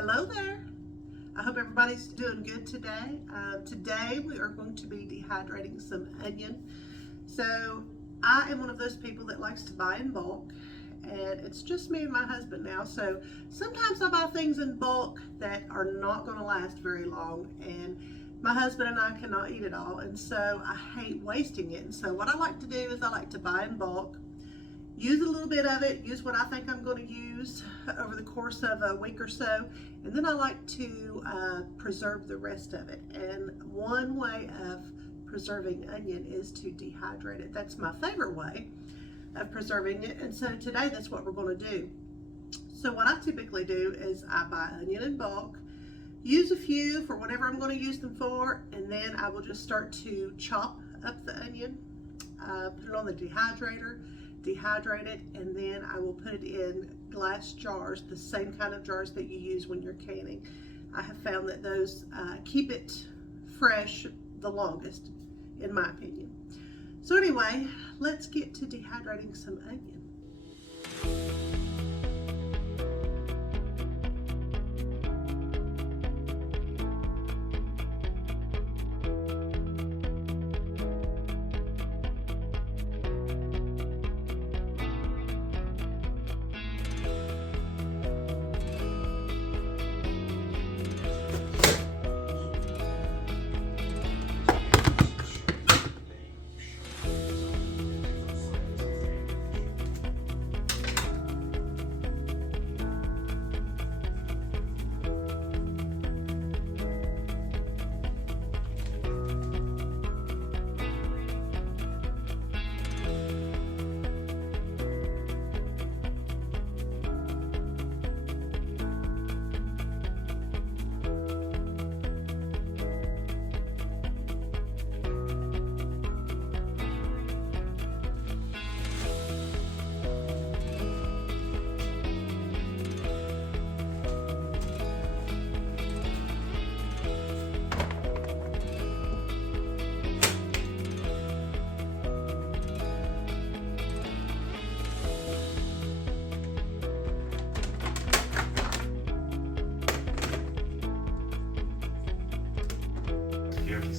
Hello there. I hope everybody's doing good today. Today we are going to be dehydrating some onion. So I am one of those people that likes to buy in bulk, and it's just me and my husband now. So sometimes I buy things in bulk that are not going to last very long, and my husband and I cannot eat it all, and so I hate wasting it. And so what I like to do is I like to buy in bulk, use a little bit of it, use what I think I'm going to use over the course of a week or so, and then I like to preserve the rest of it. And one way of preserving onion is to dehydrate it. That's my favorite way of preserving it, and so today that's what we're going to do. So what I typically do is I buy onion in bulk, use a few for whatever I'm going to use them for, and then I will just start to chop up the onion, put it on the dehydrator, dehydrate it, and then I will put it in glass jars, the same kind of jars that you use when you're canning. I have found that those keep it fresh the longest, in my opinion. So anyway, let's get to dehydrating some onion.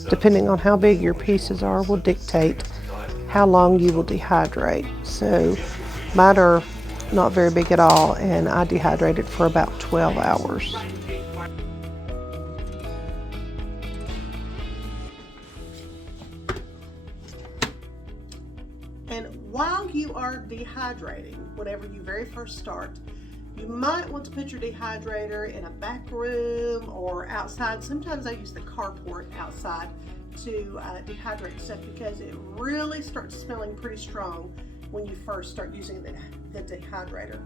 Depending on how big your pieces are will dictate how long you will dehydrate. So mine are not very big at all, and I dehydrated for about 12 hours. And while you are dehydrating, whenever you very first start, you might want to put your dehydrator in a back room or outside. Sometimes I use the carport outside to dehydrate stuff because it really starts smelling pretty strong when you first start using the dehydrator.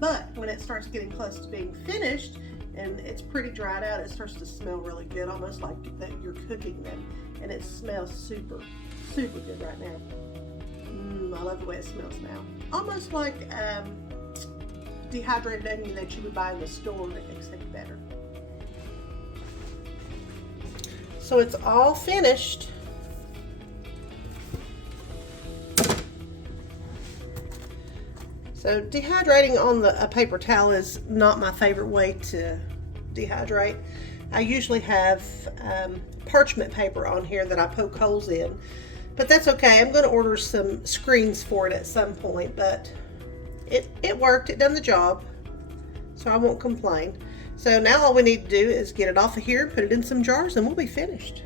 But when it starts getting close to being finished and it's pretty dried out, it starts to smell really good, almost like that you're cooking them, and it smells super, super good right now. I love the way it smells now. Almost like dehydrated onion that you would buy in the store, except better. So it's all finished. So dehydrating on a paper towel is not my favorite way to dehydrate. I usually have parchment paper on here that I poke holes in, but that's okay. I'm going to order some screens for it at some point, but it worked, it done the job, so I won't complain. So now all we need to do is get it off of here, put it in some jars, and we'll be finished.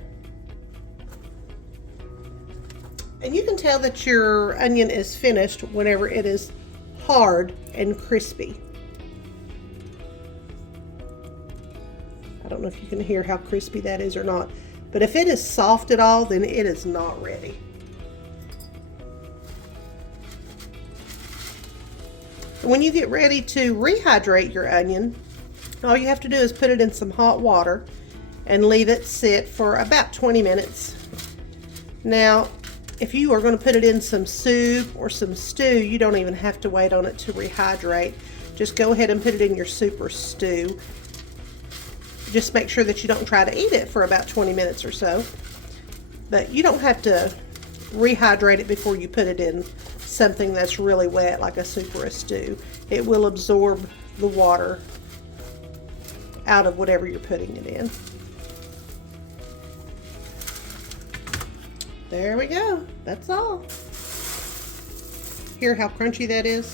And you can tell that your onion is finished whenever it is hard and crispy. I don't know if you can hear how crispy that is or not, but if it is soft at all, then it is not ready. When you get ready to rehydrate your onion, all you have to do is put it in some hot water and leave it sit for about 20 minutes. Now, if you are going to put it in some soup or some stew, you don't even have to wait on it to rehydrate. Just go ahead and put it in your soup or stew. Just make sure that you don't try to eat it for about 20 minutes or so. But you don't have to rehydrate it before you put it in something that's really wet like a soup or a stew. It will absorb the water out of whatever you're putting it in. There we go. That's all. Hear how crunchy that is?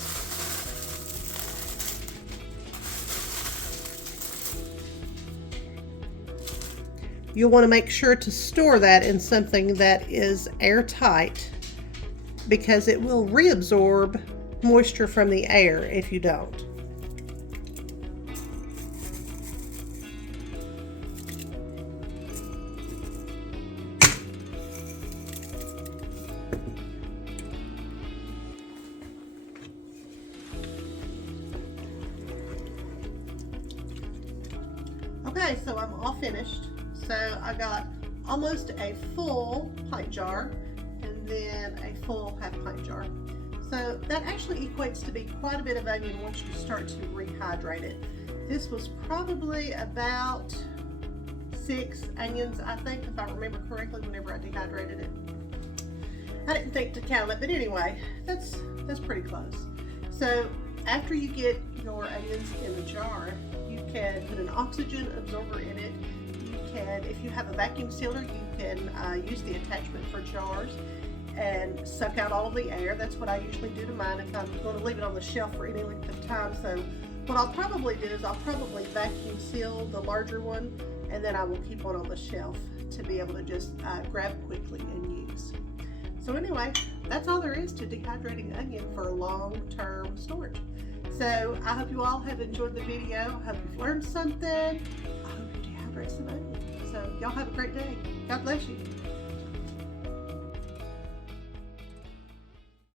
You'll want to make sure to store that in something that is airtight, because it will reabsorb moisture from the air if you don't. Okay, so I'm all finished. So I got almost a full pint jar and then a full half pint jar. So that actually equates to be quite a bit of onion once you start to rehydrate it. This was probably about 6 onions, I think, if I remember correctly, whenever I dehydrated it. I didn't think to count it, but anyway, that's pretty close. So after you get your onions in the jar, you can put an oxygen absorber in it. You can, if you have a vacuum sealer, you can use the attachment for jars and suck out all of the air. That's what I usually do to mine if I'm going to leave it on the shelf for any length of time. So what I'll probably do is I'll probably vacuum seal the larger one, and then I will keep one on the shelf to be able to just grab quickly and use. So anyway, that's all there is to dehydrating onion for long-term storage. So I hope you all have enjoyed the video. I hope you've learned something. I hope you dehydrate some onion. So y'all have a great day. God bless you.